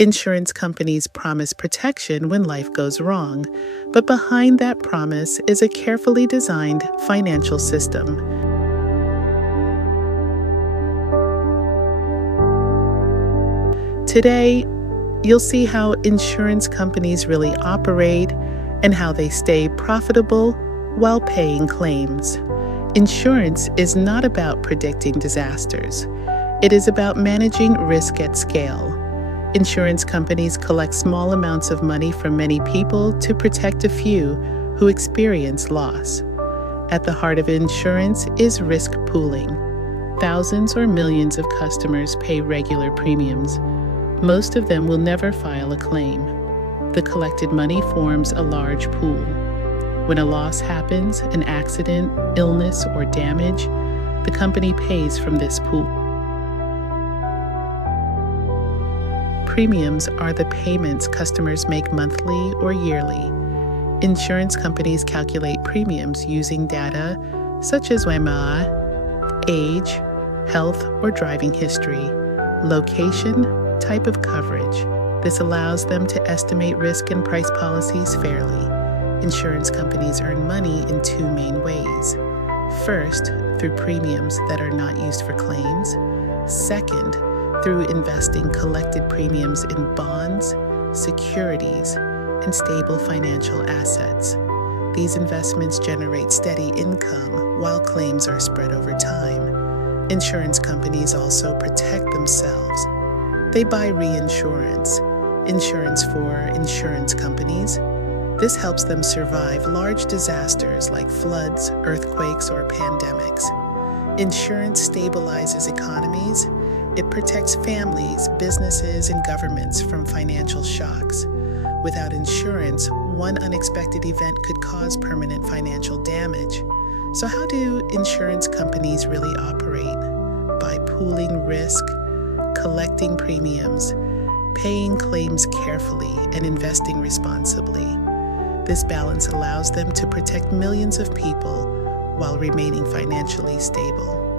Insurance companies promise protection when life goes wrong, but behind that promise is a carefully designed financial system. Today, you'll see how insurance companies really operate and how they stay profitable while paying claims. Insurance is not about predicting disasters. It is about managing risk at scale. Insurance companies collect small amounts of money from many people to protect a few who experience loss. At the heart of insurance is risk pooling. Thousands or millions of customers pay regular premiums. Most of them will never file a claim. The collected money forms a large pool. When a loss happens, an accident, illness, or damage, the company pays from this pool. Premiums are the payments customers make monthly or yearly. Insurance companies calculate premiums using data such as WMA, age, health or driving history, location, type of coverage. This allows them to estimate risk and price policies fairly. Insurance companies earn money in two main ways. First, through premiums that are not used for claims. Second, through investing collected premiums in bonds, securities, and stable financial assets. These investments generate steady income while claims are spread over time. Insurance companies also protect themselves. They buy reinsurance, insurance for insurance companies. This helps them survive large disasters like floods, earthquakes, or pandemics. Insurance stabilizes economies. It protects families, businesses, and governments from financial shocks. Without insurance, one unexpected event could cause permanent financial damage. So how do insurance companies really operate? By pooling risk, collecting premiums, paying claims carefully, and investing responsibly. This balance allows them to protect millions of people while remaining financially stable.